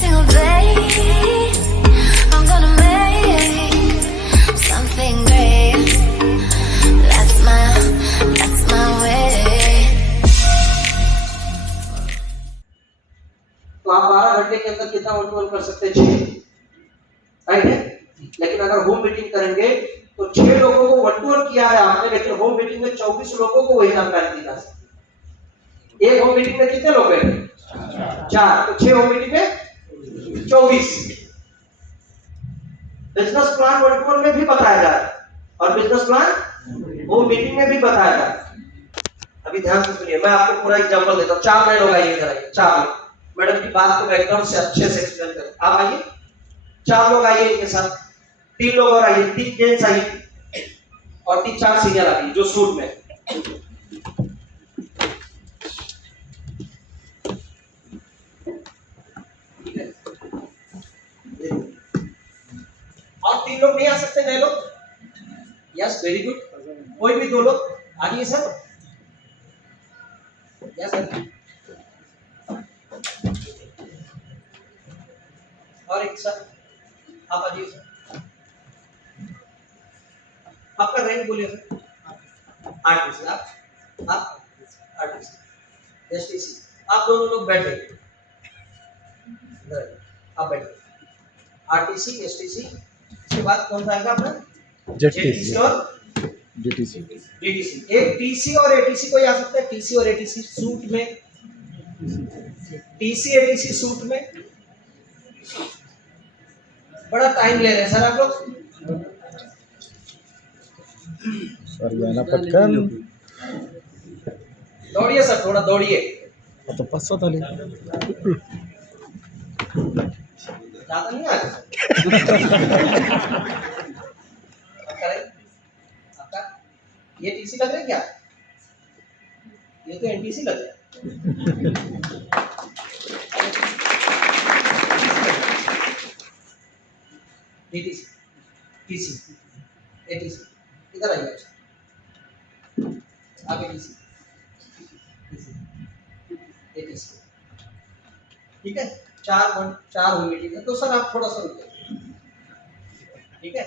single day I'm gonna make something great. That's my way. तो आप 12 घंटे के अंदर कितना वन कर सकते हैं? 6, राइट है। लेकिन अगर होम मीटिंग करेंगे तो 6 लोगों को वन किया है आपने, लेकिन होम मीटिंग में 24 लोगों को वही जानकारी दी जा सकती है। एक होम मीटिंग में कितने लोग बैठे? 4, तो 6 होम मीटिंग में 24। बिजनेस प्लान वन में भी बताया जा रहा है और बिजनेस प्लान होम मीटिंग में भी बताया जा रहा है। अभी ध्यान से सुनिए, मैं आपको पूरा एग्जांपल देता हूं। 4 नए लोग आइए इधर आइए, 4 लोग। मैडम की बात को बैकग्राउंड से अच्छे से एक्सप्लेन करें। आप आइए, 4 लोग आइए इनके साथ। 3 लोग और आइए, 3 जेंट्स आइए और 3-4 सीनियर आइए जो सूट में। और 3 लोग नहीं आ सकते नए लोग? Yes, very good. कोई भी 2 लोग आइए सर। Yes sir. और एक सर, आप आइए सर। आपका रैंक बोलिए सर। 8 से आप 8 से एसटीसी। आप दोनों लोग बैठ जाइए, आप बैठिए। आरटीसी एसटीसी, इसके बाद कौन सा आएगा अपना? जेटीसी और डीटीसी। एक टीसी और एटीसी कोई आ सकता है? टीसी और एटीसी सूट में, टीसी एटीसी सूट में। बड़ा टाइम ले रहे हैं सर आप लोग। सर जाना पटकन दौड़िए सर, थोड़ा दौड़िए। तो 500 था ज्यादा नहीं आ रहा। आपका ये टीसी लग रहा है क्या? ये तो एनटीसी लग रहा है। डीटीसी, टीसी, एटीसी, इधर आइए आप। एटीसी, एटीसी, ठीक है। 4 होम मीटिंग है। तो सर आप थोड़ा सा रुकिए, ठीक है।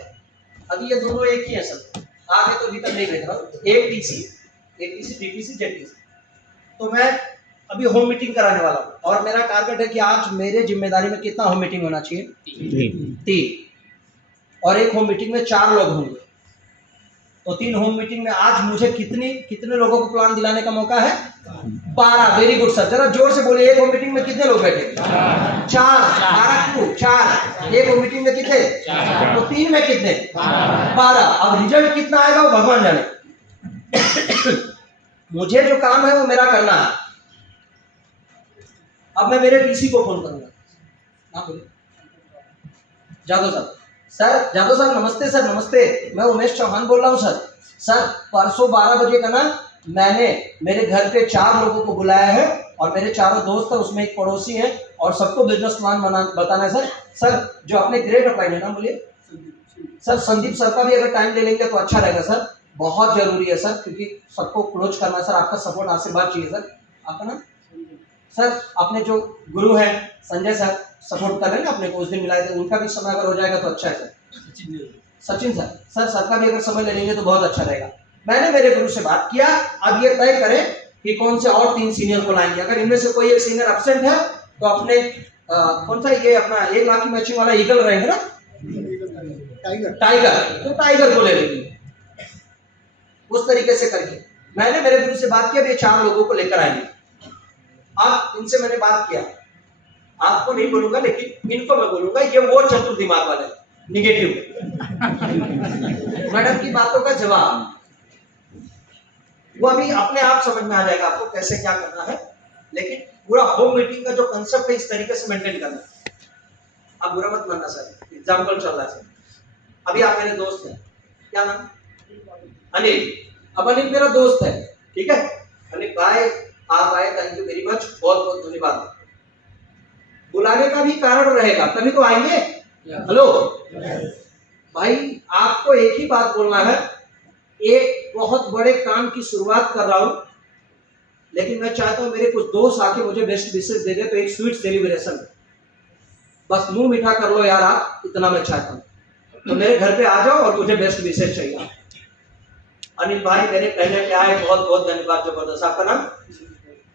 अभी ये दोनों एक ही है सर, आगे तो भीतर नहीं देख रहा हूँ। एक टीसी, एटीसी, डीटीसी, जेटीसी। तो मैं अभी होम मीटिंग कराने वाला हूँ और मेरा टारगेट है कि आज मेरे जिम्मेदारी में कितना होम मीटिंग होना चाहिए? 3। और एक होम मीटिंग में 4 लोग होंगे, तो 3 होम मीटिंग में आज मुझे कितने लोगों को प्लान दिलाने का मौका है? 12। वेरी गुड सर, जरा जोर से बोलिए। एक होम मीटिंग में कितने लोग बैठे? 4। 12 क्यों? 4। एक होम मीटिंग में कितने? तो 3 में कितने? 12। अब रिजल्ट कितना आएगा वो भगवान जाने। मुझे जो काम है वो मेरा करना है। अब मैं मेरे टीसी को फोन करूंगा। हाँ बोलिए। जादव साहब। सर जादव साहब नमस्ते। सर नमस्ते, मैं उमेश चौहान बोल रहा हूँ सर। सर परसों 12 बजे का ना मैंने मेरे घर पे 4 लोगों को बुलाया है और मेरे चारों दोस्त है, उसमें एक पड़ोसी है और सबको बिजनेस प्लान बताना है सर। सर जो आपने ग्रेट अप्लाई है ना, बोलिए सर। संदीप सर का भी अगर टाइम ले लेंगे तो अच्छा रहेगा सर, बहुत जरूरी है सर, क्योंकि सबको क्लोज करना है सर। आपका सपोर्ट आशीर्वाद चाहिए सर। आपका ना सर, अपने जो गुरु हैं संजय सर सपोर्ट कर रहे हैं ना अपने को, उस दिन मिलाए थे, उनका भी समय अगर हो जाएगा तो अच्छा है सर। सचिन सर, सर का भी अगर समय ले लेंगे तो बहुत अच्छा रहेगा। मैंने मेरे गुरु से बात किया, अब ये तय करें कि कौन से और 3 सीनियर को लाएंगे। अगर इनमें से कोई एक सीनियर एब्सेंट है तो अपने कौन सा ये अपना 1 लाख की मैचिंग वाला ईगल रहेंगे ना, टाइगर, तो टाइगर को ले लेंगे। उस तरीके से करके मैंने मेरे गुरु से बात किया, ये 4 लोगों को लेकर आएंगे। अब इनसे मैंने बात किया, आपको नहीं बोलूंगा लेकिन इनको मैं बोलूंगा, ये वो चतुर दिमाग वाले निगेटिव। मैडम की बातों का जवाब वो अभी अपने आप समझ में आ जाएगा आपको कैसे क्या करना है, लेकिन पूरा होम मीटिंग का जो कंसेप्ट है इस तरीके से मेंटेन करना है। आप बुरा मत मानना सर, एग्जाम्पल चल रहा है सर। अभी आप मेरे दोस्त हैं, क्या नाम? अनिल। अब अनिल मेरा दोस्त है, ठीक है। अनिल भाई आप आए, थैंक यू वेरी मच, बहुत बहुत धन्यवाद। बुलाने का भी कारण रहेगा तभी तो आएंगे। हेलो भाई, आपको एक ही बात बोलना है, एक बहुत बड़े काम की शुरुआत कर रहा हूं, लेकिन मैं चाहता हूं मेरे कुछ दोस्त आके मुझे बेस्ट विशेष दे दे, तो एक स्वीट सेलिब्रेशन। बस मुंह मीठा कर लो यार, आप इतना मैं चाहता हूँ। तो मेरे घर पे आ जाओ और मुझे बेस्ट विशेष चाहिए। अनिल भाई मेरे कहने पे आए, बहुत बहुत धन्यवाद। जबरदस्त। आपका नाम?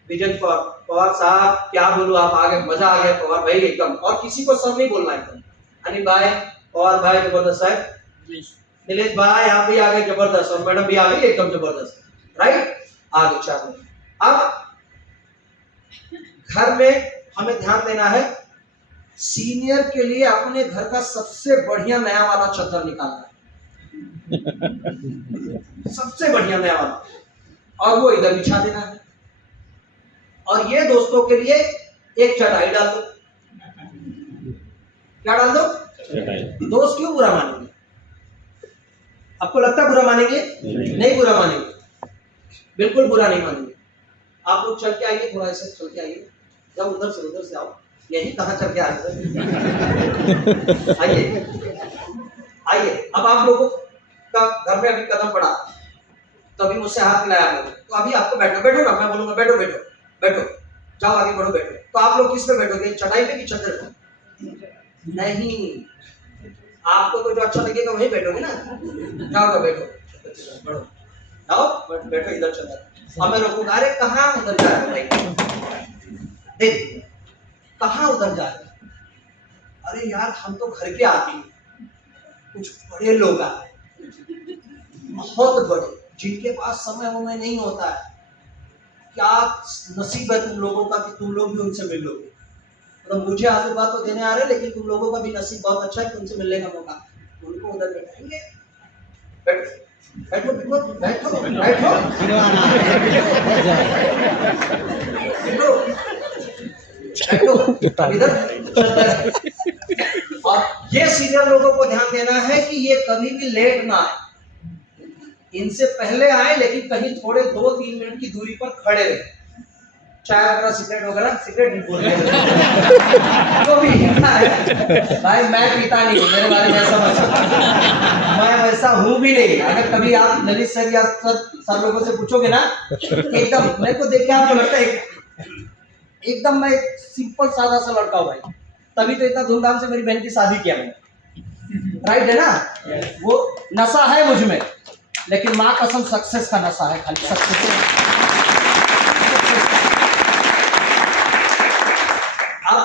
विजय पवार साहब, क्या बोलूं, आप आ गए, मजा आ गया पवार भाई एकदम। और किसी को सर नहीं बोलना एकदम। अनिल भाई, पवार भाई जबरदस्त है, नीलेश भाई आप भी आ गए जबरदस्त, और मैडम भी आ गई एकदम जबरदस्त, राइट। आगे चार। अब घर में हमें ध्यान देना है, सीनियर के लिए अपने घर का सबसे बढ़िया नया वाला चादर निकालना है, सबसे बढ़िया नया वाला, और वो इधर बिछा देना है। और ये दोस्तों के लिए एक चटाई डाल दो। क्या डाल दो? चटाई। दोस्त क्यों बुरा मानेंगे? आपको लगता है बुरा मानेंगे? नहीं बुरा मानेंगे, बिल्कुल बुरा नहीं मानेंगे। आप लोग चल के आइए, थोड़ा ऐसे चल के आइए, जब उधर से आओ, यही कहाँ चल के आए? आइए आइए। अब आप लोगों का घर में अभी कदम पड़ा, तो अभी मुझसे हाथ मिलाया, तो अभी आपको बैठो ना, मैं बोलूंगा बैठो बैठो बैठो, जाओ आगे बढ़ो बैठो। तो आप लोग किस पे बैठोगे, चटाई पे कि चादर पे? नहीं, आपको तो जो अच्छा लगेगा वहीं बैठोगे ना। जाओ बैठो, बढ़ो, जाओ बैठो इधर चादर। अब मैं रोकूंगा, अरे कहाँ उधर जा रहे हो भाई, देख कहाँ उधर जा रहे हो? अरे यार हम तो घर के आदमी, कुछ बड़े लोग आए, बहुत बड़े, जिनके पास समय नहीं होता है। क्या नसीब है तुम लोगों का कि तुम लोग भी उनसे मिल लोगे। मतलब मुझे आशीर्वाद तो देने आ रहे, लेकिन तुम लोगों का भी नसीब बहुत अच्छा है कि उनसे मिलने का मौका। उनको उधर बैठाएंगे, बैठो बैठो बैठो बैठो बैठो इधर। और ये सीनियर लोगों को ध्यान देना है कि ये कभी भी लेट ना आए, इनसे पहले आए, लेकिन कहीं थोड़े 2-3 मिनट की दूरी पर खड़े रहे। चाय वगैरह, सिगरेट नहीं बोल रहे तो भी है भाई, मैं पीता नहीं हूँ, मेरे बारे में ऐसा मत, मैं वैसा हूँ भी नहीं। अगर कभी आप ललित सर या सर लोगों से पूछोगे ना, एकदम मेरे को देख के आपको लगता है एकदम मैं सिंपल सादा सा लड़का हूँ भाई, तभी तो इतना धूमधाम से मेरी बहन की शादी किया मैंने, राइट है ना। वो नशा है मुझ में, लेकिन माँ कसम सक्सेस का नशा है, खाली सक्सेस। अब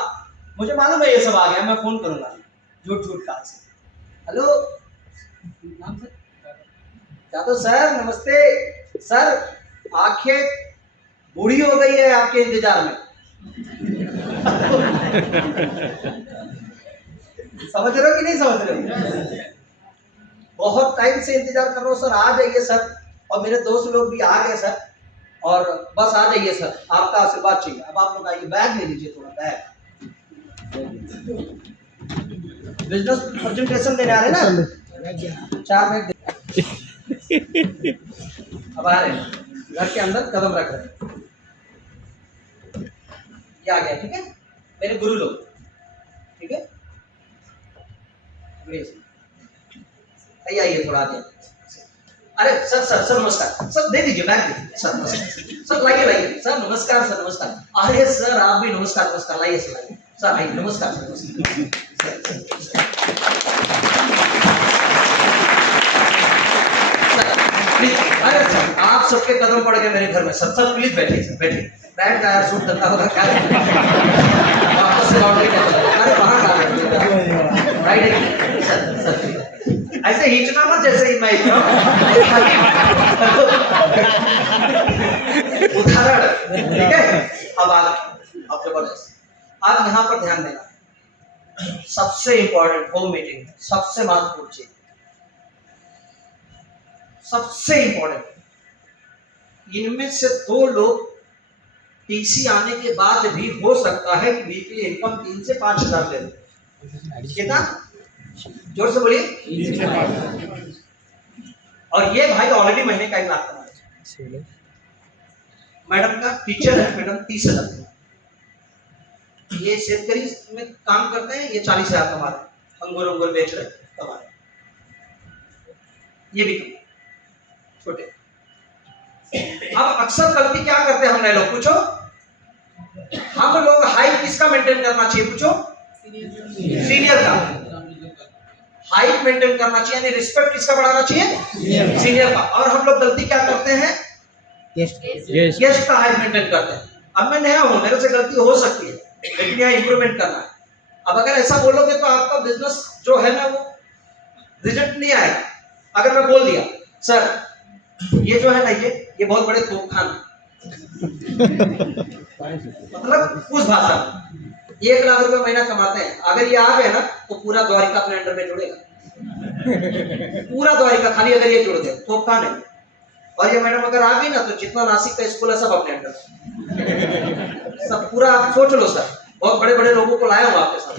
मुझे मालूम है ये सब आ गया, मैं फोन करूंगा झूठ कहा से। हेलो, नाम सर? यादव सर, नमस्ते सर। आंखें बूढ़ी हो गई है आपके इंतजार में। समझ रहे हो कि नहीं समझ रहे हो? बहुत टाइम से इंतजार कर रहा हूँ सर, आ जाइए सर। और मेरे दोस्त लोग भी आ गए सर, और बस आ जाइए सर, आपका आशीर्वाद चाहिए। अब आप लोग आइए, बैग ले लीजिए, थोड़ा बैग, बिजनेस प्रेजेंटेशन देने आ रहे ना, 4 बैग। अब आ रहे हैं, घर के अंदर कदम रख रहे, ये आ गया, ठीक है, मेरे गुरु लोग, ठीक है। आइए थोड़ा आगे। अरे सर नमस्कार सर, दे दीजिए बैग, दे दीजिए सर, नमस्कार सर, लाइए सर, नमस्कार सर, नमस्कार। अरे सर आप भी नमस्कार, लाइए सर, आइए, नमस्कार सर, प्लीज। अरे सर आप सबके कदम पड़ गए मेरे घर में, सर प्लीज बैठिए सर, बैठिए। बैठ का यार सूट धंधा होगा क्या, वापस से लौट के, अरे बाहर डाल राइट सर, ऐसे हिचना मत जैसे ही मैं उदाहरण, ठीक है। अब जबरदस्त, आज यहाँ पर ध्यान देना, सबसे इंपॉर्टेंट होम मीटिंग, सबसे महत्वपूर्ण चीज, सबसे इंपॉर्टेंट। इनमें से 2 लोग टीसी आने के बाद भी हो सकता है कि वीकली इनकम 3 से 5 हजार ले लो। कितना? जोर से बोलिए। और ये भाई ऑलरेडी महीने का 1 लाख कमा रहे। मैडम का टीचर है, मैडम 30 हजार, ये शेतकरी में काम करते हैं, ये 40 हजार कमा रहे, अंगूर बेच रहे, कमा रहे, ये भी छोटे। अब अक्सर गलती क्या करते हैं हम लोग, पूछो हम लोग हाई किसका मेंटेन करना चाहिए, पूछो सीनियर का हाइट मेंटेन करना चाहिए, यानी रिस्पेक्ट किसका बढ़ाना चाहिए? सीनियर का। और हम लोग गलती क्या करते हैं? गेस्ट का हाइट मेंटेन करते हैं। अब मैं नया हूं, मेरे से गलती हो सकती है, लेकिन यहाँ इंप्रूवमेंट करना है। अब अगर ऐसा बोलोगे तो आपका बिजनेस जो है ना वो रिजल्ट नहीं आएगा। अगर मैं बोल दिया सर ये जो है ना ये बहुत बड़े तोपखान मतलब उस भाषा में 1 लाख रुपए महीना कमाते हैं, अगर ये आ गए ना तो पूरा द्वारिका अपने अंडर में जुड़ेगा, पूरा द्वारिका खाली अगर ये जुड़ गए तोपखान है। और ये मैडम अगर आ गई ना तो जितना नासिक का स्कूल है सब अपने अंडर सब पूरा। आप सोच लो सर, बहुत बड़े बड़े लोगों को लाया हूं आपके साथ।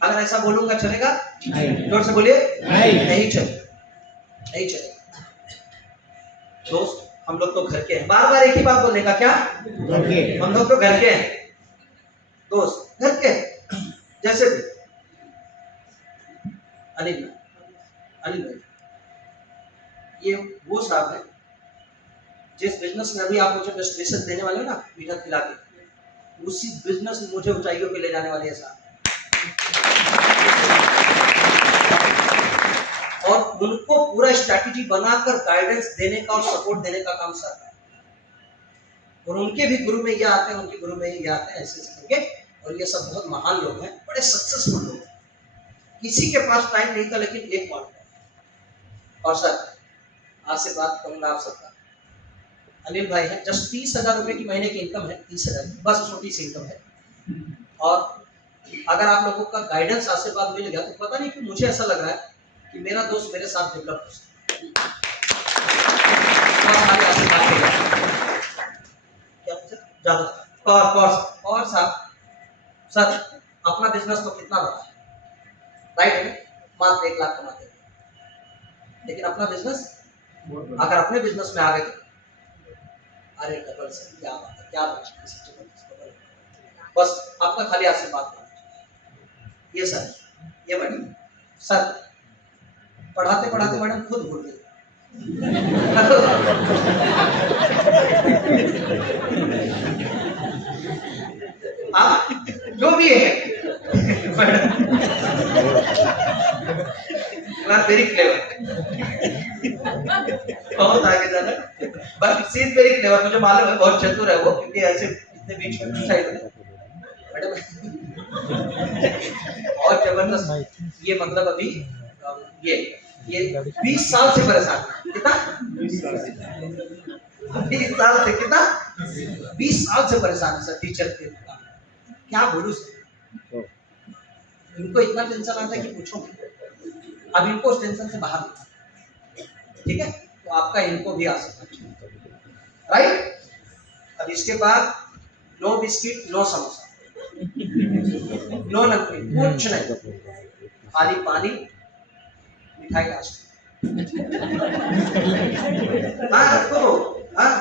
अगर ऐसा बोलूंगा चलेगा? जोर से बोलिए। नहीं चलेगा, नहीं चलेगा। दोस्त हम लोग तो घर के हैं, बार बार एक ही बात बोलने का क्या? हम लोग तो घर के हैं दोस्त, घर के हैं। जैसे भी अनिल भाई ये वो साहब है जिस बिजनेस में अभी आप मुझे बेस्ट विशेष देने वाले हो ना मीठा खिला के, उसी बिजनेस में मुझे ऊंचाइयों पे ले जाने वाले हैं साहब। और उनको पूरा स्ट्रैटेजी बनाकर गाइडेंस देने का और सपोर्ट देने का काम सर है। और उनके भी गुरु में ये आते हैं, उनके गुरु में ये आते हैं, ऐसे करके। और ये सब बहुत महान लोग हैं, बड़े सक्सेसफुल लोग हैं। किसी के पास टाइम नहीं था लेकिन एक बात। और सर आज से बात करूंगा आप सबका। अनिल भाई है, जस्ट 30,000 रुपए की महीने की इनकम है, 30,000 बस छोटी सी इनकम है। और अगर आप लोगों का गाइडेंस आशीर्वाद मिल गया तो पता नहीं क्यों मुझे ऐसा लग रहा है कि मेरा दोस्त मेरे साथ डेवलप हो सकता है। और साहब सर अपना बिजनेस तो कितना बड़ा है, राइट है? मात्र 1 लाख कमाते हैं, लेकिन अपना बिजनेस अगर अपने बिजनेस में आ गए अरे डबल सर, क्या बात है, क्या बात है। बस आपका खाली आशीर्वाद ये सर, ये मैडम सर पढ़ाते पढ़ाते मैडम खुद भूल गए। जो भी है वेरी क्लेवर, बहुत आगे जाना, but she is very clever. मुझे मालूम है बहुत चतुर है वो, क्योंकि ऐसे इतने बीच में मैडम और जबरदस्त। ये मतलब अभी ये 20 साल से परेशान है। कितना? 20 साल से कितना? 20 साल से परेशान है सर टीचर के। क्या बोलूं सर, इनको इतना टेंशन आता है कि पूछो। अब इनको उस टेंशन से बाहर निकाल, ठीक है? तो आपका इनको भी आ सकता है, राइट? अब इसके बाद no biscuit, no samosa, no नमकीन, कुछ नहीं, खाली पानी, मिठाई लास्ट। हाँ रखो, हाँ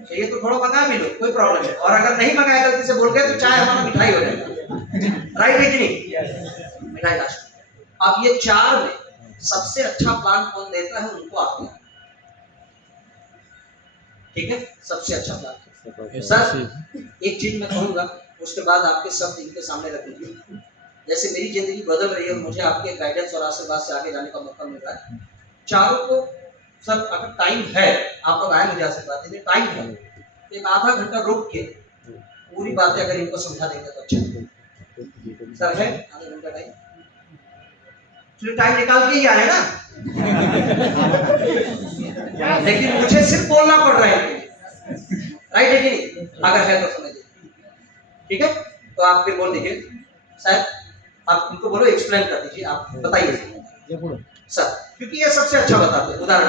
चाहिए तो थोड़ा मंगा भी लो, कोई प्रॉब्लम है। और अगर नहीं मंगाया गलती से बोल गए तो चाय हमारा मिठाई हो जाएगा, राइट है कि नहीं? मिठाई लास्ट। अब ये 4 में सबसे अच्छा प्लान कौन देता है उनको आप दें, ठीक है? सबसे अच्छा प्लान सर। एक चीज मैं कहूंगा, उसके बाद आपके शब्द इनके सामने रख दीजिए। जैसे मेरी जिंदगी बदल रही है और मुझे आपके गाइडेंस और आशीर्वाद से आगे जाने का मौका मिल रहा है। चारों को सर अगर टाइम है, आप लोग आए मुझे आशीर्वाद देने, टाइम है, एक आधा घंटा रुक के पूरी बातें अगर इनको समझा देंगे तो अच्छा सर। है आधा घंटा टाइम, चलिए टाइम निकाल के ही आए ना, लेकिन मुझे सिर्फ बोलना पड़ रहा है, राइट है कि नहीं? अगर है तो समझ, ठीक है? तो आप फिर बोल दीजिए सर, आप उनको बोलो एक्सप्लेन कर दीजिए, आप बताइए सर, क्योंकि ये सबसे अच्छा बताते हैं। उदाहरण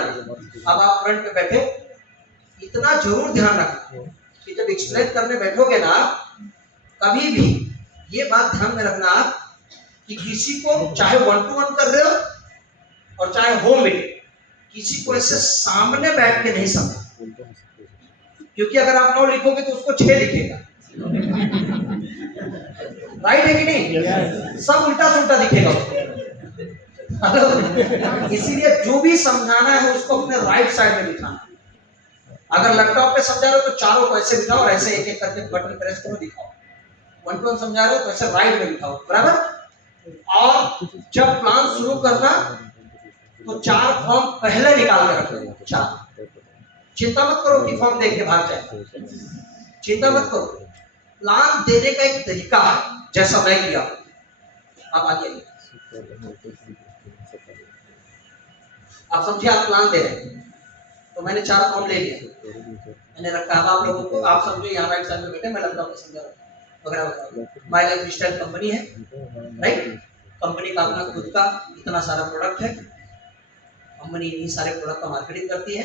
अब आप फ्रंट पे बैठे, इतना जरूर ध्यान रखना कि जब एक्सप्लेन करने बैठोगे ना, कभी भी ये बात ध्यान में रखना कि किसी को चाहे 1 to 1 कर रहे हो और चाहे होम मीटिंग, किसी को ऐसे सामने बैठ के नहीं समझा, क्योंकि अगर आप 9 लिखोगे तो उसको 6 लिखेगा, राइट है कि नहीं? सब उल्टा सुल्टा दिखेगा उसको। इसीलिए जो भी समझाना है उसको अपने राइट साइड में दिखाना। अगर लैपटॉप पे समझा रहे हो तो चारों को ऐसे दिखाओ और ऐसे एक एक करके बटन प्रेस करो, दिखाओ, 1 to 1 समझा रहे हो तो ऐसे राइट में बिठाओ, बराबर। और जब प्लान शुरू करना तो 4 फॉर्म पहले निकाल कर रखो, 4। चिंता मत करो कि फॉर्म देख के भाग जाए, चिंता मत करो। प्लान देने का एक तरीका है, जैसा मैं किया। आप आगे आप समझे, आप प्लान दे रहे हैं तो मैंने 4 फॉर्म ले लिया, मैंने रखा। अब आप लोगों को आप समझो, यहाँ राइट साइड में बैठे, मैं लग रहा हूँ समझा वगैरह वगैरह। माय लाइफ स्टाइल कंपनी है, राइट। कंपनी का अपना खुद का इतना सारा प्रोडक्ट है, कंपनी इन्हीं सारे प्रोडक्ट का मार्केटिंग करती है।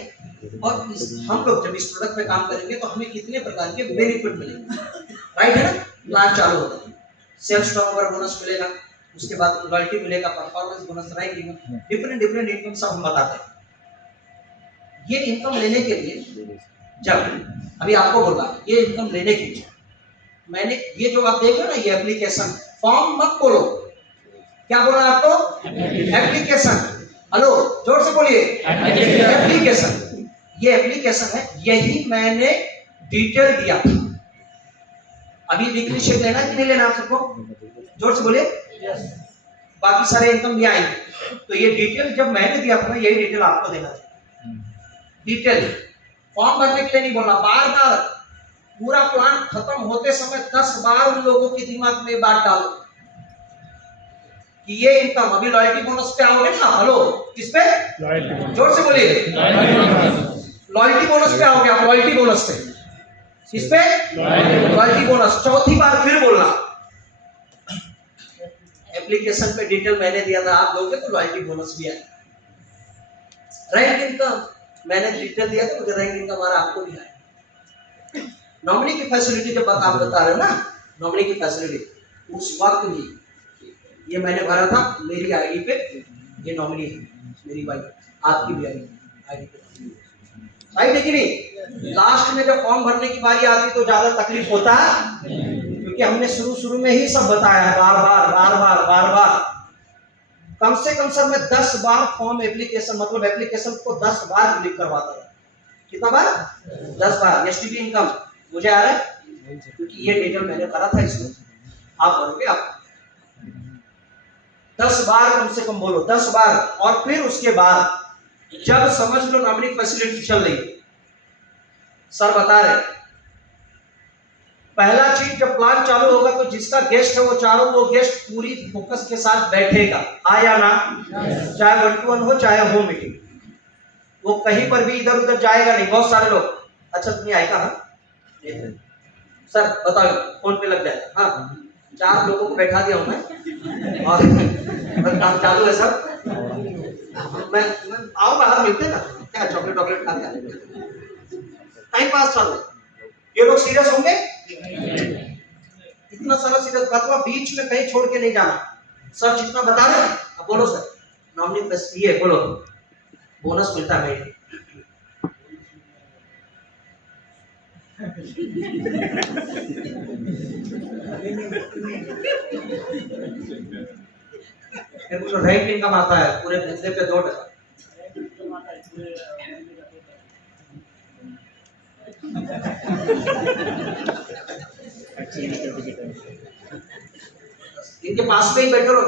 और हम लोग जब इस प्रोडक्ट पे काम करेंगे तो हमें कितने प्रकार के बेनिफिट मिलेंगे, राइट है ना। प्लान चालू होता है, सेल्स टर्नओवर बोनस मिलेगा, उसके बाद रॉयल्टी मिलेगा, performance bonus, rank income, different income सब हम बताते हैं। ये इनकम लेने के लिए, जब अभी आपको बोला ये इनकम लेने के लिए मैंने ये जो आप देख रहे हो ना, ये एप्लीकेशन, फॉर्म मत बोलो, क्या बोलना है आपको? एप्लीकेशन। हेलो, जोर से बोलिए, एप्लीकेशन। ये एप्लीकेशन है, यही मैंने डिटेल दिया था। अभी वीकली शेक लेना है कि नहीं लेना आप सबको? जोर से बोलिए। बाकी सारे इनकम भी आएंगे, तो ये डिटेल जब मैंने दिया था ना, यही डिटेल आपको देना है। डिटेल फॉर्म भरने के लिए नहीं बोलना, बार बार पूरा प्लान खत्म होते समय 10 बार उन लोगों के दिमाग में बात डालो कि ये इनकम। अभी लॉयल्टी बोनस पे आओगे ना, हेलो किस पे? जोर से बोलिए, लॉयल्टी बोनस पे आओगे आप, लॉयल्टी बोनस पे, किस पे? Loyalty bonus. चौथी बार फिर बोलना, एप्लीकेशन पे डिटेल मैंने दिया था, आप दोगे तो लॉयल्टी बोनस भी आए। रैंक इनकम मैंने डिटेल दिया था, मुझे रैंक इनकम हमारा आपको भी आए। नॉमिनी की फैसिलिटी जब आप बता रहे हो ना, नॉमिनी की फैसिलिटी, उस वक्त भी ये मैंने भरा था मेरी आईडी पे, ये नॉमिनी है मेरी वाइफ, आपकी भी आईडी पे, राइट है कि नहीं? लास्ट में जब फॉर्म भरने की बारी आती तो ज्यादा तकलीफ होता है, क्योंकि हमने शुरू में ही सब बताया है, बार बार। कम से कम सर मैं 10 बार फॉर्म एप्लीकेशन, मतलब एप्लीकेशन को 10 बार क्लिक करवाता था। कितना बार? 10 बार। एसटीडी इनकम मुझे आ रहा है, क्योंकि ये डिटेल मैंने भरा था इसमें, आप भरोगे आप 10 बार, कम से कम बोलो 10 बार। और फिर उसके बाद जब समझ लो नॉमिनी फैसिलिटी चल रही, सर बता रहे पहला चीज, जब प्लान चालू होगा तो जिसका गेस्ट है वो चारों, वो गेस्ट पूरी फोकस के साथ बैठेगा, आया ना, चाहे 1 to 1 हो चाहे हो मीटिंग, वो कहीं पर भी इधर उधर जाएगा नहीं। बहुत सारे लोग, अच्छा तुम आएगा, हाँ सर बताओ, फोन पे लग जाएगा, हाँ 4 लोगों को बैठा दिया हूं मैं, और काम चालू है सर। मैं आओ बाहर मिलते ना, क्या चॉकलेट खा के टाइम पास चालू। ये लोग सीरियस होंगे? इतना सारा सीरियस बात हुआ, बीच में कहीं छोड़ के नहीं जाना। सर जितना बता रहे हैं अब बोलो सर, नॉमिनी प्लस ये बोलो, बोनस मिलता है भाई। जो रैंक इनकम आता है पूरे धंधे पे 2%। इनके पास में ही बैठो रहो।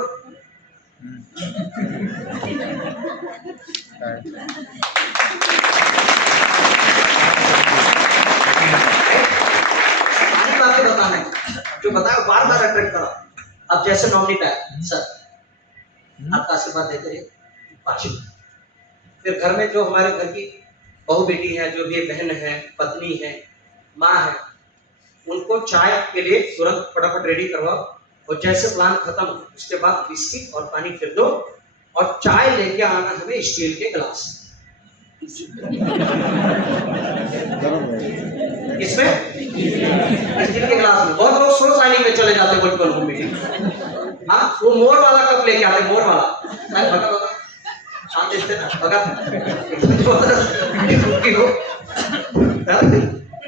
सारी बातें बताना है, जो बताया बार बार अटेंड करो। अब जैसे नॉमिनी टाइप, सर आपका आशीर्वाद देते रहिए, फिर घर में जो हमारे घर की बहू बेटी है, जो भी बहन है, पत्नी है, माँ है, उनको चाय के लिए तुरंत फटाफट रेडी करवाओ। और जैसे प्लान खत्म उसके बाद बिस्किट और पानी फिर दो, और चाय लेके आना हमें स्टील के गिलास। इसमें स्टील के गिलास में। बहुत लोग स्लो साइनिंग में चले जाते हैं, हाँ वो मोर वाला कप लेके आते, मोर वाला भगा शांत देते ना, भगा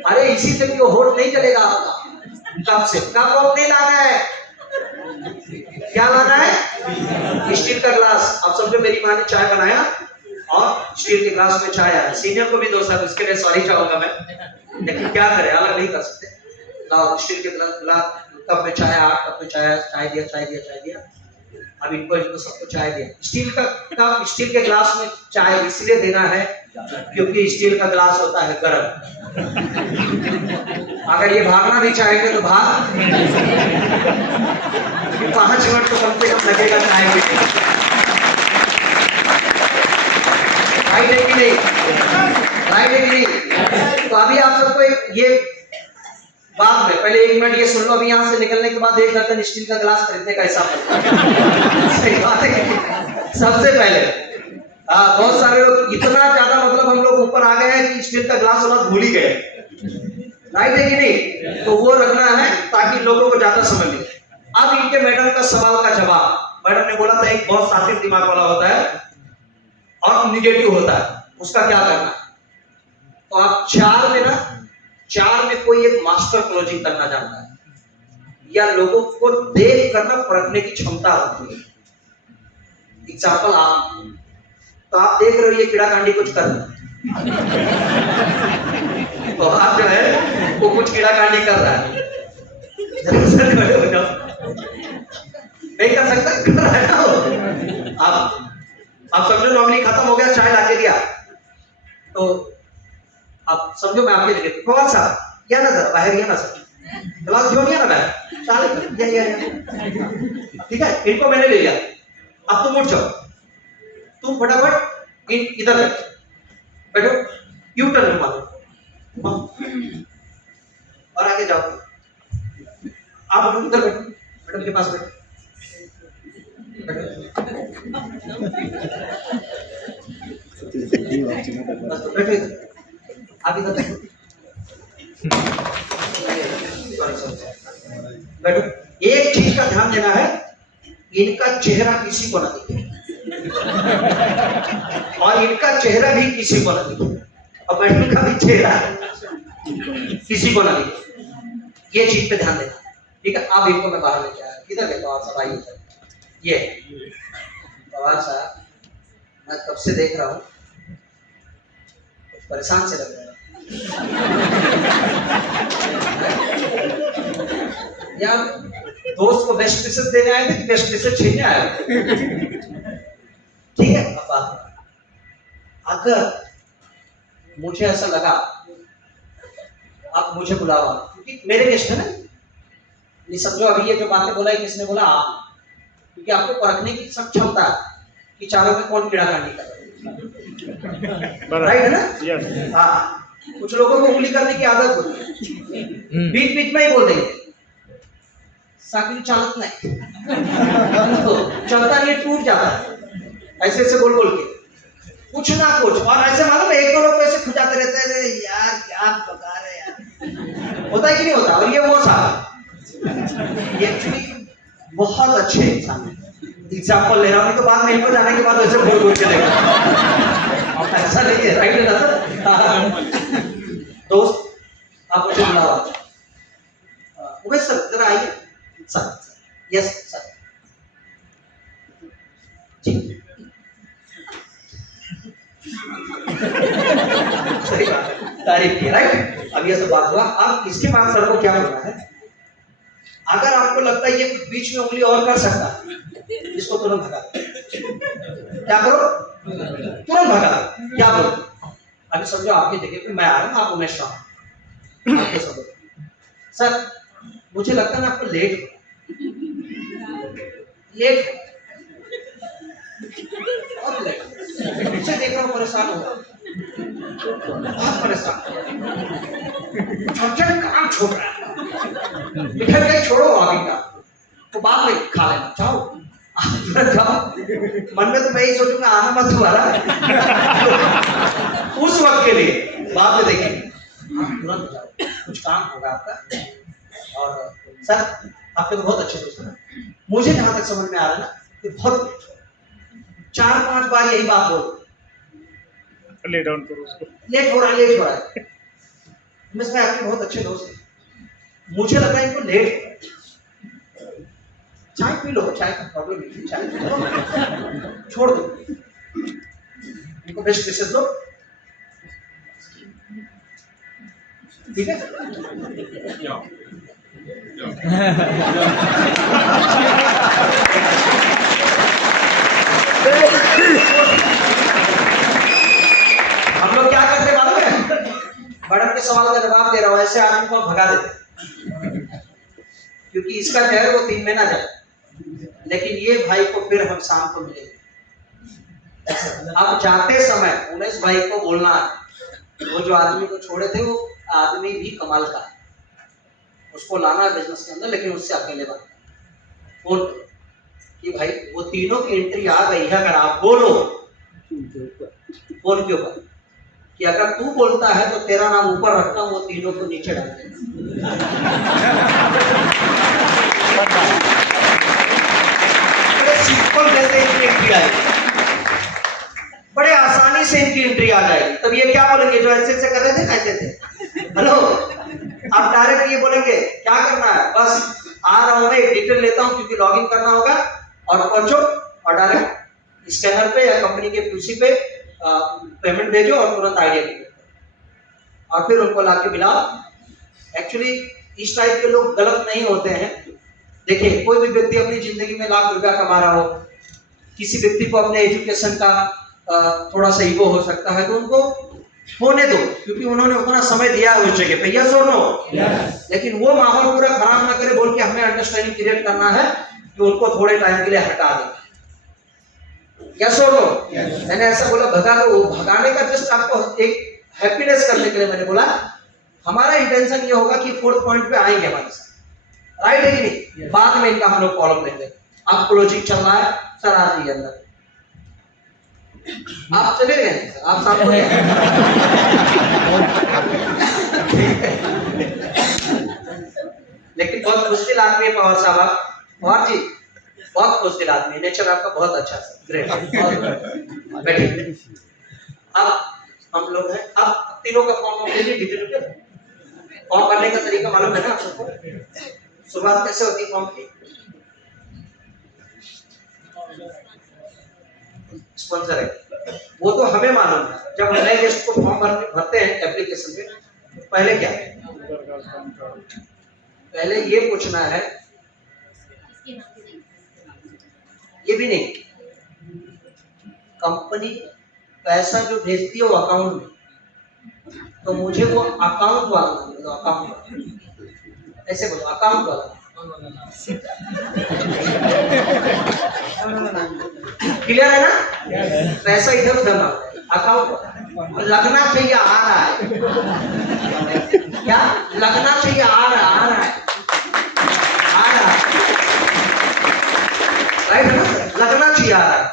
अरे इसी से भी वो होट नहीं चलेगा आपका। कप से कप नहीं लाना है, क्या लाना है? स्टील का गिलास। अब समझो मेरी माँ ने चाय बनाया और स्टील के गिलास में चाय आया, सीनियर को भी दो सर, उसके लिए सॉरी चाहूंगा मैं, लेकिन क्या करें, अलग नहीं कर सकते। लाओ स्टील के गिलास कप में चाय, 8 कप में चाय दिया। अब इनको सबको चाय दिया। स्टील का कप, स्टील के ग्लास में चाय इसलिए देना है क्योंकि स्टील का ग्लास होता है गर्म। अगर ये भागना भी चाहेंगे तो भाग, 5 मिनट तो कम से कम लगेगा चाय पीने। राइट है कि नहीं? राइट है कि नहीं? तो अभी आप सबको ये बाद में पहले 1 मिनट ये सुन लो। अभी यहाँ से निकलने के बाद 1 दर्जन स्टील का ग्लास खरीदने का हिसाब सही बात है कि सबसे पहले बहुत सारे लोग इतना ज्यादा मतलब हम लोग ऊपर आ गए हैं कि स्टील का ग्लास वाला भूल ही गए। राइट है कि नहीं? तो वो रखना है ताकि लोगों को ज्यादा समझ ले। अब इनके मैडम का सवाल का जवाब, मैडम ने बोला था एक बहुत सातिर दिमाग वाला होता है और निगेटिव होता है, उसका क्या करना है? तो आप 4 में कोई एक मास्टर क्लोजिंग करना जानता है या लोगों को देख करना परखने की क्षमता होती है। एग्जाम्पल आप देख रहे हो ये कीड़ा कांडी कुछ कर रहा है, तो आप जो है वो कुछ कीड़ा कांडी कर रहा है, खड़े हो जाओ, नहीं कर सकता, कर रहा है ना वो। आप समझो नॉर्मली खत्म हो गया, चाय लाके दिया, तो आप समझो मैं आपके जगह कौन सा या ना जरा बाहर या ना सर क्लास जो नहीं है ना मैं चाले या ठीक है, इनको मैंने ले लिया। अब तुम उठ जाओ, तुम फटाफट इधर बैठो, यू टर्न मारो और आगे जाओ। आप उधर बैठो, मैडम के पास बैठो, बस तो बैठो इधर, आप इधर बैठो। एक चीज का ध्यान देना है, इनका चेहरा किसी को ना दिखे और इनका चेहरा भी किसी को ना दिखे और मैडम का भी चेहरा किसी को ना दिखे। ये चीज पे ध्यान देना, ठीक है? अब इनको मैं बाहर लेके आया, किधर देखो आप सब आइए। ये पवार साहब मैं कब से देख रहा हूँ, परेशान से लग रहा है यार। दोस्त को बेस्ट विशेस देने आए थे कि बेस्ट विशेस छीनने आए थे? ठीक है, अब बात, अगर मुझे ऐसा लगा आप मुझे बुलावा, क्योंकि मेरे गेस्ट है ना, नहीं समझो अभी ये जो बातें बोला है किसने बोला? आप, क्योंकि आपको परखने की सब क्षमता है कि चारों में कौन कीड़ा कांडी कर रहा है। राइट है ना? हाँ, कुछ लोगों को उंगली करने की आदत होती है, बीच बीच में ही बोल देंगे साकिन चालत नहीं तो चलता नहीं, टूट जाता है, ऐसे ऐसे बोल बोल के कुछ ना कुछ। और ऐसे मालूम एक दो लोग ऐसे खुजाते रहते हैं, यार क्या बता रहे यार, होता है कि नहीं होता? और ये वो साहब ये एक्चुअली बहुत अच्छे इंसान है। एग्जाम्पल ले रहा हूँ, तो बाद में इनको जाने के बाद वैसे बोल बोल के देखो, ऐसा नहीं है। राइट है ना सर? दोस्त आप मुझे बुलाओ, उमेश सर जरा आइए सर। यस सर जी। सही बात है, तारीफ की। राइट, अब ये सब बात हुआ। अब इसके बाद सर को क्या बोलना है? अगर आपको लगता है ये कुछ बीच में उंगली और कर सकता है, इसको तुरंत भगा दो। क्या करो? तुरंत भगा दो। क्या बोलो? अभी समझो आपकी जगह पे मैं आ रहा हूँ, आप उमेश राव आपके समझो सर, मुझे लगता है ना आपको लेट और लेट मुझसे देख रहा हूँ, परेशान हो बहुत परेशान, काम छोड़ रहा है, मिठाई कहीं छोड़ो अभी का, तो बाद में खा लेना चाहो, जाओ। मन में तो मैं ही सोचूंगा आना मत तुम्हारा उस वक्त के लिए, बाद में देखेंगे। तुरंत जाओ, कुछ काम होगा आपका। और सर आपके तो बहुत अच्छे दोस्त हैं, मुझे जहां तक समझ में आ रहा है ना, कि बहुत 4-5 बार यही बात बोलो, ले डाउन करो उसको, लेट हो रहा है। मैं आपके बहुत अच्छे दोस्त हैं, मुझे लगा इनको लेट हो रहा है, चाय पी लो, चाय का प्रॉब्लम नहीं, चाय छोड़ दो, इनको बेस्ट विशेस दो, ठीक है? हम लोग क्या करते मालूम है? मैडम के सवाल का जवाब दे रहा हूं, ऐसे आदमी को भगा देते, क्योंकि इसका कहर वो 3 महीना जाए, लेकिन ये भाई को फिर हम शाम को मिलेंगे। अब जाते समय उमेश भाई को बोलना है, वो जो आदमी को छोड़े थे वो आदमी भी कमाल का है, उसको लाना है बिजनेस के अंदर, लेकिन उससे अकेले बात फोन कि भाई वो तीनों की एंट्री आ गई है, अगर आप बोलो फोन के ऊपर कि अगर तू बोलता है तो तेरा नाम ऊपर रखता हूं, वो तीनों को नीचे डाल देना। सिंपल जैसे इनकी एंट्री आएगी, बड़े आसानी से इनकी एंट्री आ जाएगी। तब ये क्या बोलेंगे जो ऐसे ऐसे कर रहे थे, कैसे थे, हेलो, आप डायरेक्ट ये बोलेंगे क्या करना है, बस आ रहा हूं मैं, एक डिटेल लेता हूं क्योंकि लॉगिन करना होगा, और पहुंचो और डायरेक्ट स्कैनर पे या कंपनी के पीसी पे पेमेंट भेजो और तुरंत आईडी भेजो और फिर उनको लाके मिलाओ। एक्चुअली इस टाइप के लोग गलत नहीं होते हैं। देखिए, कोई भी व्यक्ति अपनी जिंदगी में लाख रुपया कमा रहा हो, किसी व्यक्ति को अपने एजुकेशन का थोड़ा सा ईगो हो सकता है, तो उनको होने दो, क्योंकि उन्होंने उतना समय दिया है उस जगह पे, यस और नो। लेकिन वो माहौल पूरा खराब ना करे बोल के हमें अंडरस्टैंडिंग क्रिएट करना है कि उनको थोड़े टाइम के लिए हटा दें, यस और नो। मैंने ऐसा बोला भगा दो, भगाने का जस्ट आपको एक हैप्पीनेस करने के लिए मैंने बोला। हमारा इंटेंशन ये होगा कि 4th पॉइंट पे आएंगे हमारे साथ, राइट है कि नहीं? बाद में इनका हम लोग फॉलो करेंगे। अब क्लोजिंग चल रहा है, सर आ जाइए अंदर। आप चले गए सर, आप साथ में लेकिन बहुत मुश्किल आदमी है पवार साहब, आप पवार जी बहुत मुश्किल आदमी, नेचर आपका बहुत अच्छा है, ग्रेट, बैठिए। अब हम लोग हैं, अब तीनों का फॉर्म ले लीजिए, डिटेल फॉर्म भरने का तरीका मालूम है ना आप सबको? शुरुआत कैसे होती है फॉर्म की? स्पॉन्सर है वो तो हमें मालूम है। जब हम नए गेस्ट को फॉर्म भरते हैं एप्लीकेशन पे, तो पहले क्या है? पहले ये पूछना है, ये भी नहीं, कंपनी पैसा जो भेजती है वो अकाउंट में, तो मुझे वो अकाउंट वाला बोलो, अकाउंट वाला, ऐसे बोलो अकाउंट वाला। क्लियर है ना? पैसा इधर उधर ना, अकाउंट लगना चाहिए आ रहा है, क्या लगना चाहिए आ रहा है, आ रहा है, राइट है ना? लगना चाहिए आ रहा है।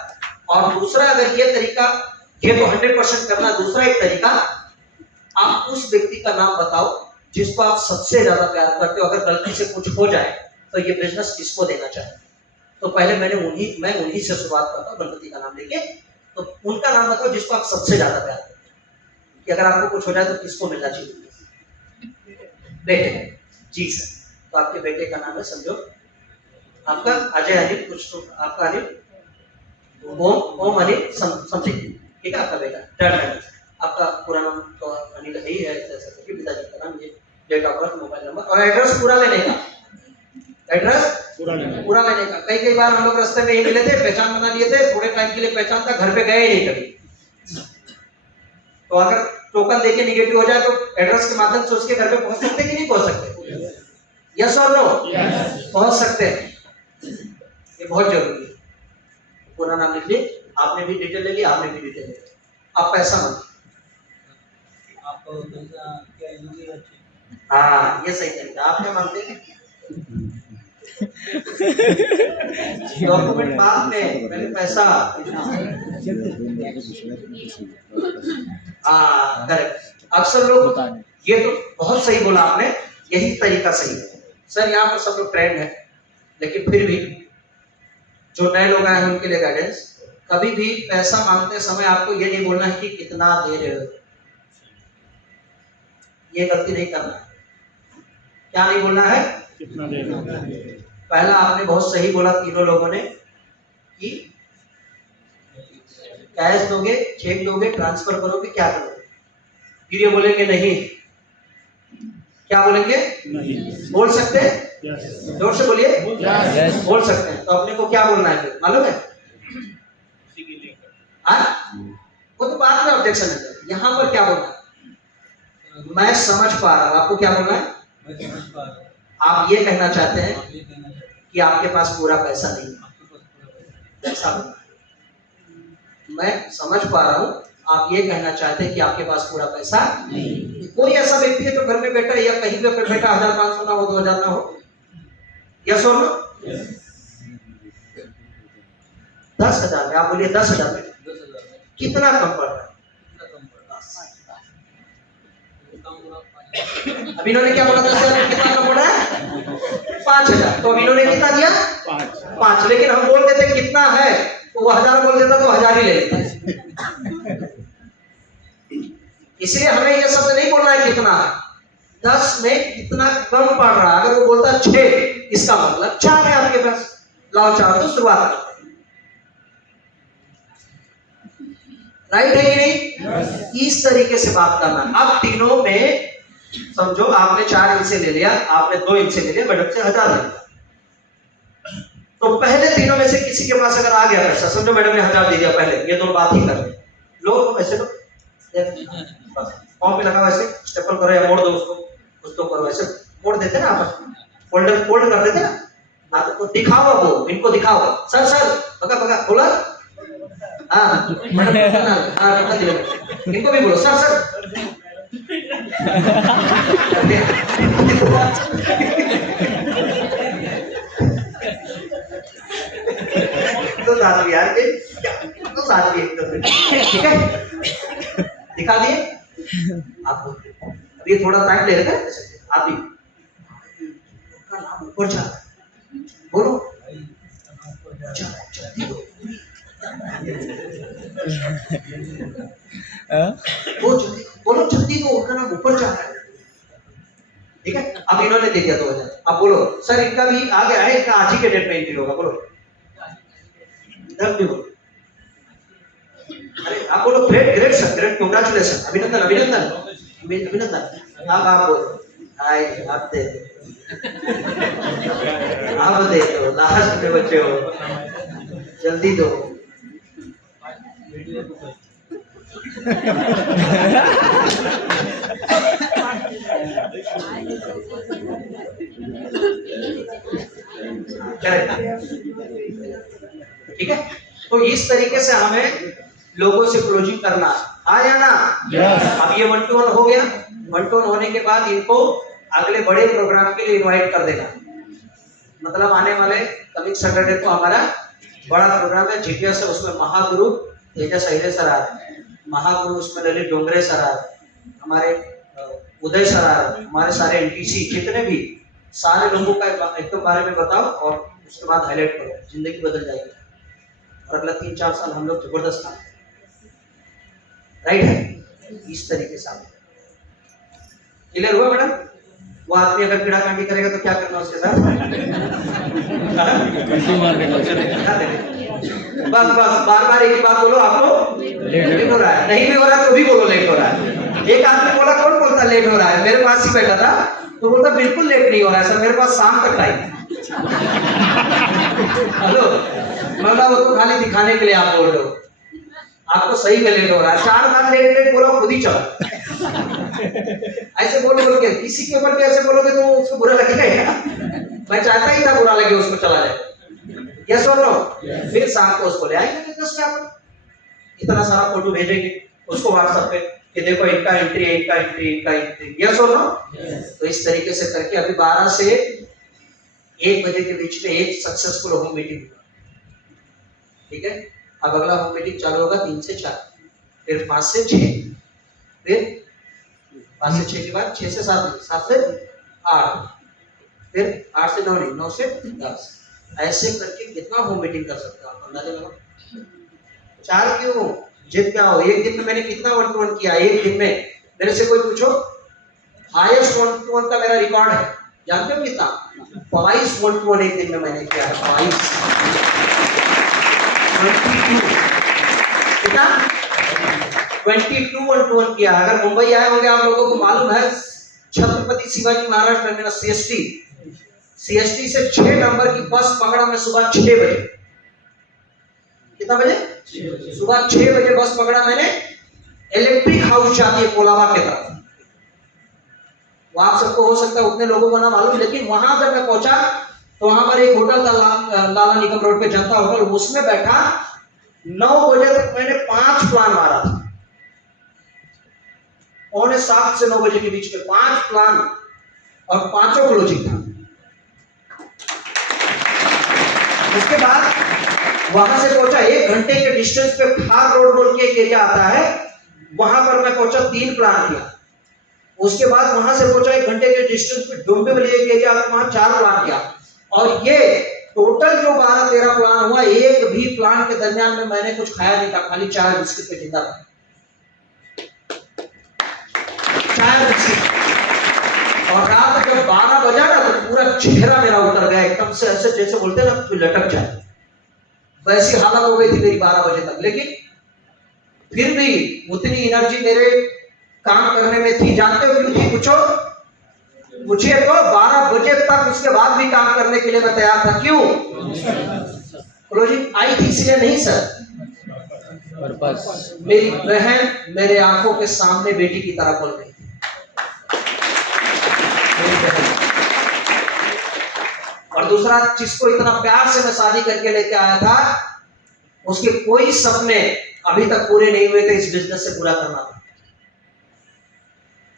और दूसरा, अगर ये तरीका, ये तो 100% करना, दूसरा एक तरीका, आप उस व्यक्ति का नाम बताओ जिसको आप सबसे ज्यादा प्यार करते हो। अगर गलती से कुछ हो जाए तो ये बिजनेस किसको देना चाहे, तो पहले मैं उन्हीं से शुरुआत करता हूँ, गणपति का नाम लेके। तो उनका नाम बताओ जिसको आप सबसे ज्यादा प्यार करते हो, कि अगर आपको कुछ हो जाए तो किसको मिलना चाहिए? बेटे जी सर, तो आपके बेटे का नाम है, समझो आपका अजय अनिल, कुछ तो आपका अनिल ओम अनिल समथिंग, ठीक है आपका बेटा। आपका पूरा नाम तो अनिल ही है, पिताजी का नाम, ये date of birth, mobile number और एड्रेस पूरा लेने का, एड्रेस पूरा लेने का। कई बार हम लोग रास्ते में ही मिले थे, पहचान बना लिए थे, थोड़े टाइम के लिए पहचान था, घर पे गए नहीं कभी। तो अगर टोकन देके निगेटिव हो जाए तो एड्रेस के माध्यम से उसके घर पे पहुंच सकते कि नहीं पहुंच सकते? यस और नो? पहुंच सकते हैं, ये बहुत जरूरी है। पूरा नाम लिख लीजिए, आपने भी डिटेल ले ली, आपने भी डिटेल ले ली। आप पैसा मांगिए, हाँ ये सही तरीका। आप क्या मांगते हैं? डॉक्यूमेंट बाद में, पहले पैसा। हाँ करेक्ट। अक्सर लोग, ये तो बहुत सही बोला आपने, यही तरीका सही है सर। यहाँ पर सब लोग ट्रेंड है, लेकिन फिर भी जो नए लोग आए हैं उनके लिए गाइडेंस, कभी भी पैसा मांगते समय आपको ये नहीं बोलना है कि कितना दे रहे हो, ये गलती नहीं करना है। क्या नहीं बोलना है? कितना दे रहे हो? पहला आपने बहुत सही बोला तीनों लोगों ने कि कैश दोगे, चेक दोगे, ट्रांसफर करोगे, क्या करोगे? फिर ये बोलेंगे नहीं क्या बोलेंगे? नहीं। बोल सकते हैं? यस। जोर से बोलिए। Yes. बोल सकते हैं। तो अपने को क्या बोलना है फिर मालूम है? उसी के लिए कर। हाँ? वो तो बाद में ऑब्जेक्शन है। यहाँ पर क्या बोलना है? मैं समझ पा रहा हूँ। आपको क्या बोलना है? आप ये कहना चाहते हैं कि आपके पास पूरा पैसा नहीं है, ऐसा बोलना है। मैं समझ पा रहा हूँ, आप ये कहना चाहते हैं कि आपके पास पूरा पैसा नहीं। कोई ऐसा व्यक्ति है जो घर में बैठा या कहीं पे बैठा 1500 ना हो 2000 ना हो, यस और नो? 10,000 में आप बोलिए 10,000 में कितना कम पड़ रहा है? अब इन्होंने क्या बोला? 10,000 में कितना कम पड़ा है? 5,000। तो अब इन्होंने कितना दिया? 5। लेकिन हम बोल देते कितना है तो वो 1000 बोल देता तो 1000 ही ले लेता। इसलिए हमें ये शब्द नहीं बोलना है कितना है, 10 में कितना कम पड़ रहा है। अगर वो बोलता 6, इसका मतलब 4 है आपके पास, लाओ 4 तो शुरुआत करते हैं। राइट है कि नहीं? इस तरीके से बात करना। अब तीनों में समझो आपने 4 इनसे ले लिया, आपने 2 इनसे ले लिया, मैडम से 1000 ले लिया। तो पहले तीनों में से किसी के पास अगर आ गया पैसा, समझो मैडम ने 1000 दे दिया पहले, ये दोनों बात ही कर रहे हैं, लो ऐसे लो, फॉर्म पे लगा वैसे स्टेपल करो या मोड़ दो उसको, कुछ तो करो, ऐसे मोड़ देते ना आप, फोल्डर फोल्ड कर देते ना। हाँ तो दिखाओ, वो इनको दिखाओ, सर सर पका पका बोला, हाँ मैडम हाँ इनको भी बोलो सर सर। तो साथ यार के तो साथ ठीक है, दिखा दिए आप। अभी थोड़ा टाइम ले रहे थे आप भी, उनका नाम ऊपर जा रहा है, बोलो वो बोलो जल्दी, तो उनका नाम ऊपर जा रहा है। ठीक है, अब इन्होंने दे दिया 2000। अब बोलो सर इनका भी आ गया है, इनका आज ही के डेट में एंट्री होगा, बोलो भी बोलो। अरे आप बोलो great great sir, great congratulation, अभिनंदन अभिनंदन अभिनंदन। आप बोलो हाय, आप दे आप दे दो, लास्ट में बच्चे हो, जल्दी दो। ठीक है, तो इस तरीके से हमें लोगों से क्लोजिंग करना आ जाना। अब ये 1 to 1 हो गया। 1 to 1 होने के बाद इनको अगले बड़े प्रोग्राम के लिए इनवाइट कर देना। मतलब आने वाले कमिंग सैटरडे को हमारा बड़ा प्रोग्राम है जीटीएस है, उसमें महागुरु तेजस अहिरे सर आ रहे हैं, महागुरु उसमें ललित डोंगरे सर आ रहे हैं, हमारे उदय सर आ रहे हैं, हमारे सारे एनटीसी जितने भी सारे लोगों का एकदम बारे में बताओ और उसके बाद हाईलाइट करो, जिंदगी बदल जाएगी। और अगला 3-4 साल हम लोग जबरदस्त काम करें। राइट है, इस तरीके से आप क्लियर हुआ मैडम? वो आदमी अगर पीड़ा कांडी करेगा तो क्या करना उसके साथ? बस बस बार बार एक ही बात बोलो, आपको लेट हो रहा है, नहीं भी हो रहा है तो भी बोलो लेट हो रहा है। एक आदमी बोला, कौन बोलता लेट हो रहा है? मेरे पास ही बैठा था तो बोलता बिल्कुल लेट नहीं हो रहा है सर, मेरे पास शाम तक टाइम। हेलो, मतलब वो तो खाली दिखाने के लिए आप बोल रहे हो, आपको सही में लेट हो रहा है। 4 बार लेट लेट बोलो, खुद ही चलो। ऐसे बोल के किसी के ऊपर भी ऐसे बोलोगे तो उसको बुरा लगेगा ही। मैं चाहता ही था बुरा लगे उसको, चला जाए। यस और नो? फिर शाम को उसको ले आएंगे बिजनेस में, आप इतना सारा फोटो भेजेंगे उसको व्हाट्सएप पे कि देखो इनका एंट्री है, इनका एंट्री, इनका एंट्री। यस और नो? तो इस तरीके से करके अभी 12 से 1 बजे के बीच में एक सक्सेसफुल होम मीटिंग। ठीक है, अब अगला होम मीटिंग चालू होगा 3 से 4, फिर 5 से 6, फिर 5 से 6 के बाद 6 से 7, 7 से 8, फिर 8 से 9 नहीं, 9 से 10। ऐसे करके कितना होम मीटिंग कर सकते हो आप अंदाजा लगाओ। 4 क्यों, जित क्या हो। एक दिन में मैंने कितना 1 to 1 किया? एक दिन में मेरे से कोई पूछो, हाईएस्ट 1 to 1 का मेरा रिकॉर्ड है, जानते हो कितना? 22 1 to 1 एक दिन में मैंने किया है। 22 कितना? 22 1 to 1 किया। अगर मुंबई आए होंगे आप लोगों को मालूम है, छत्रपति शिवाजी महाराज टर्मिनस सीएसटी से 6 नंबर की बस पकड़ा मैं सुबह 6 बजे। कितना बजे? सुबह 6 बजे बस पकड़ा मैंने। इलेक्ट्रिक हाउस जाती है कोलाबा के तरफ। वो आप सबको हो सकता है उतने लोगों को ना मालूम, लेकिन वहां जब मैं पहुंचा तो वहां पर एक होटल था लाला निगम रोड पे, जनता होटल, उसमें बैठा 9 बजे तक मैंने 5 प्लान मारा था। 6:45 से 9 बजे के बीच में 5 प्लान और 5 क्लोजिंग था। उसके बाद वहां से पहुंचा 1 घंटे के डिस्टेंस पे खार रोड बोल के एक एरिया आता है, वहां पर मैं पहुंचा 3 प्लान किया। उसके बाद वहां से पहुंचा 1 घंटे के डिस्टेंस पे डोंबिवली एक एरिया आता है, वहां 4 प्लान किया। और ये टोटल जो 12-13 प्लान हुआ, एक भी प्लान के दरमियान में मैंने कुछ खाया नहीं था, खाली चाय बिस्किट पे जिंदा था। चाय बिस्किट। और रात जब 12 बजा ना तो पूरा चेहरा मेरा उतर गया एकदम से, ऐसे जैसे बोलते हैं ना तो लटक जाए, वैसी हालत हो गई थी मेरी 12 बजे तक। लेकिन फिर भी उतनी एनर्जी मेरे काम करने में थी। जानते हो क्यों थी? पूछिए तो 12 बजे तक उसके बाद भी काम करने के लिए मैं तैयार था। क्यों? क्लोजिंग आई थी इसलिए नहीं सर, पर्पस। मेरी बहन मेरे आंखों के सामने बेटी की तरह बोल रही थी, मेरी बहन। और दूसरा, जिसको इतना प्यार से मैं शादी करके लेके आया था, उसके कोई सपने अभी तक पूरे नहीं हुए थे इस बिजनेस से पूरा करना था,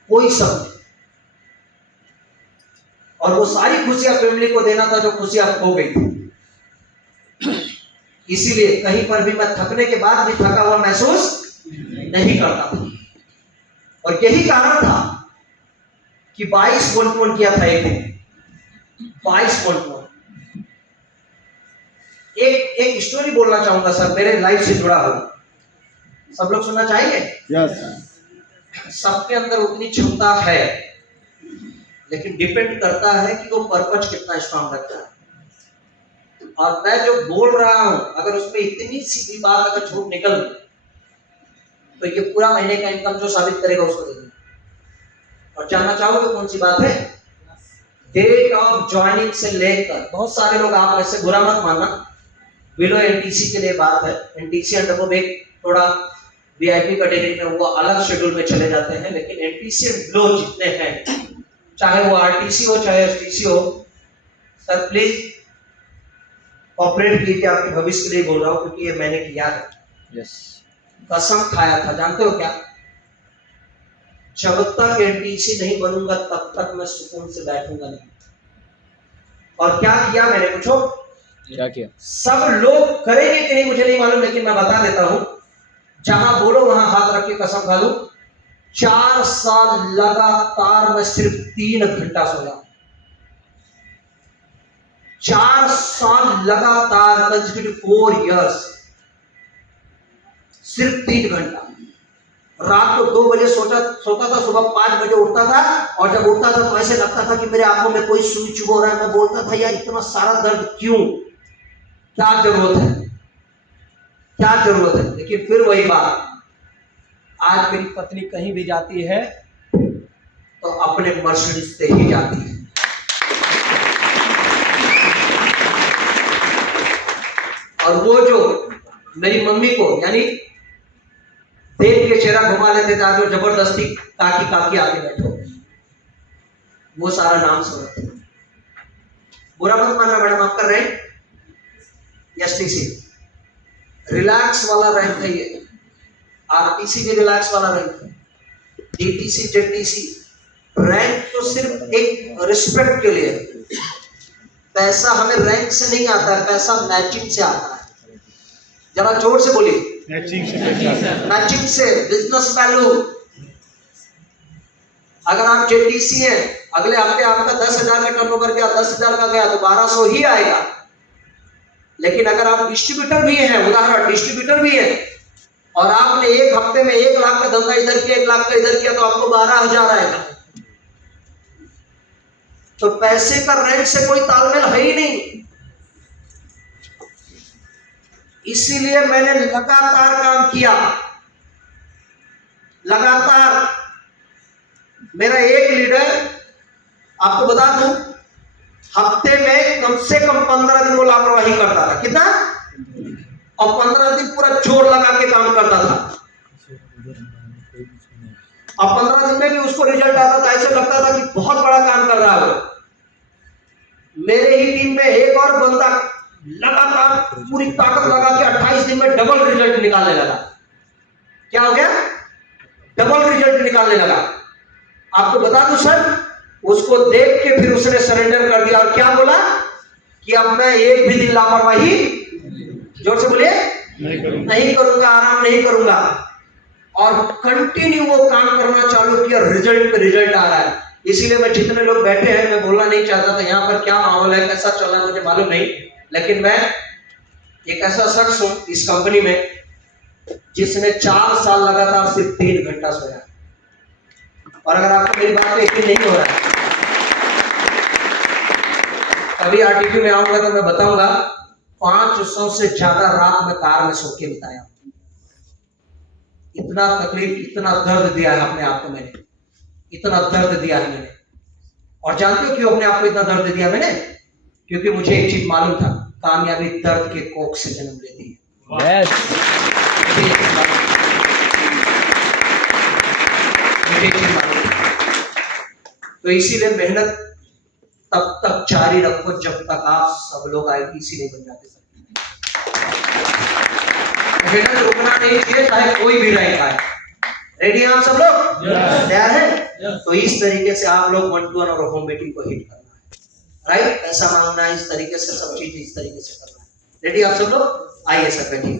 कोई सपने। और वो सारी खुशियां फैमिली को देना था जो खुशियां खो गई थी। इसीलिए कहीं पर भी मैं थकने के बाद भी थका हुआ महसूस नहीं करता था। और यही कारण था कि 22.1 किया था एक दिन, 22.1। एक स्टोरी बोलना चाहूंगा सर, मेरे लाइफ से जुड़ा हुआ। सब लोग सुनना चाहेंगे? यस। सबके अंदर उतनी क्षमता है, लेकिन डिपेंड करता है कि वो पर्पज कितना स्ट्रांग रखता है। और मैं जो बोल रहा हूं, अगर उसमें इतनी सी भी बात अगर छूट निकल तो ये पूरा महीने का इनकम जो साबित करेगा उसको दे दूंगा। और जानना चाहोगे कौन सी बात है? डेट ऑफ ज्वाइनिंग से लेकर, बहुत सारे लोग, आप ऐसे बुरा मत मानना, बिलो एनटीसी के लिए बात है। एनटीसी अंडर को एक थोड़ा वीआईपी कैटेगरी में वो अलग शेड्यूल में चले जाते हैं, लेकिन एनटीसी बिलो जितने हैं, चाहे वो आरटीसी हो चाहे एसटीसी हो, सर प्लीज ऑपरेट कीजिए। आपके भविष्य के लिए बोल रहा हूं, क्योंकि ये मैंने किया है। यस। कसम खाया था, जानते हो क्या? जब तक एनटीसी नहीं बनूंगा तब तक मैं सुकून से बैठूंगा नहीं। और क्या किया मैंने? पूछो क्या किया? सब लोग करेंगे कि नहीं मुझे नहीं मालूम, लेकिन मैं बता देता हूं, जहां बोलो वहां हाथ रख के कसम खा लूं, 4 साल लगातार मैं सिर्फ 3 घंटा सोया। 4 साल लगातार, कंसेक्यूटिव 4 इयर्स, सिर्फ 3 घंटा। रात को 2 बजे सोता था, सुबह 5 बजे उठता था। और जब उठता था तो ऐसे लगता था कि मेरे आंखों में कोई सुई चुभ रहा है। मैं बोलता था यार इतना सारा दर्द क्यों, क्या जरूरत है, क्या जरूरत है? लेकिन फिर वही बात, आज मेरी पत्नी कहीं भी जाती है तो अपने मर्सिडीज से ही जाती है। और वो जो मेरी मम्मी को यानी देख के चेहरा घुमा लेते थे, आज वो जबरदस्ती काकी काकी आके बैठो, वो सारा नाम सुनते। बुरा मत मानना मैडम, आप कर रहे हैं एसटीसी रिलैक्स वाला रैंक है ये, आरटीसी भी रिलैक्स वाला रैंक है, डीटीसी जेटीसी रैंक तो सिर्फ एक रिस्पेक्ट के लिए। पैसा हमें रैंक से नहीं आता है, पैसा मैचिंग से आता है। जरा जोर से बोलिए, मैचिंग से, बिजनेस वैल्यू। अगर आप जेटीसी हैं, अगले हफ्ते आपका 10,000 का टर्नओवर गया, 10,000 का गया तो 1200 ही आएगा। लेकिन अगर आप डिस्ट्रीब्यूटर भी हैं, उदाहरण डिस्ट्रीब्यूटर भी है, और आपने एक हफ्ते में 1 लाख का धंधा इधर किया, 1 लाख का इधर किया, तो आपको 12,000 आएगा। तो पैसे का रैंक से कोई तालमेल है ही नहीं। इसीलिए मैंने लगातार काम किया, लगातार। मेरा एक लीडर आपको बता दूं, हफ्ते में कम से कम 15 दिन वो लापरवाही करता था। कितना? और 15 दिन पूरा जोर लगा के काम करता था, और 15 दिन में भी उसको रिजल्ट आता था। ऐसे लगता था कि बहुत बड़ा काम कर रहा है वो। मेरे ही टीम में एक और बंदा लगातार पूरी ताकत लगा के 28 दिन में डबल रिजल्ट निकालने लगा। क्या हो गया? डबल रिजल्ट निकालने लगा। आपको बता दूं सर, उसको देख के फिर उसने सरेंडर कर दिया और क्या बोला कि अब मैं एक भी दिन लापरवाही, जोर से बोलिए, नहीं करूंगा, आराम नहीं करूंगा। और कंटिन्यू वो काम करना चालू किया, रिजल्ट पे रिजल्ट आ रहा है। इसीलिए मैं जितने लोग बैठे हैं, मैं बोलना नहीं चाहता था यहाँ पर क्या माहौल है, कैसा चल रहा है मुझे मालूम नहीं, लेकिन मैं एक ऐसा शख्स हूं इस कंपनी में जिसने 4 साल लगातार सिर्फ 3 घंटा सोया। और अगर आपको मेरी बात पे यकीन नहीं हो रहा है, कभी आरटीपी में आऊंगा तो मैं बताऊंगा 500 से ज्यादा रात में कार में सो के बिताया। इतना तकलीफ, इतना दर्द दिया है अपने आप को मैंने, इतना दर्द दिया है मैंने। और जानते हो क्यों अपने आप को इतना दर्द दिया मैंने? क्योंकि मुझे एक चीज मालूम था, कामयाबी दर्द के कोख से जन्म लेती है। तो इसीलिए मेहनत तब तक जारी रखो जब तक आप सब लोग आईपीसी नहीं बन जाते। मेहनत रुकना नहीं चाहिए, चाहे कोई भी रैंक आए। रेडी हैं आप सब लोग? तैयार है? तो इस तरीके से आप लोग 1 to 1 और होम मीटिंग को हिट करना है, राइट? पैसा मांगना है इस तरीके से, सब चीज इस तरीके से करना है। रेडी आप सब लोग? आइए सर बैठिए।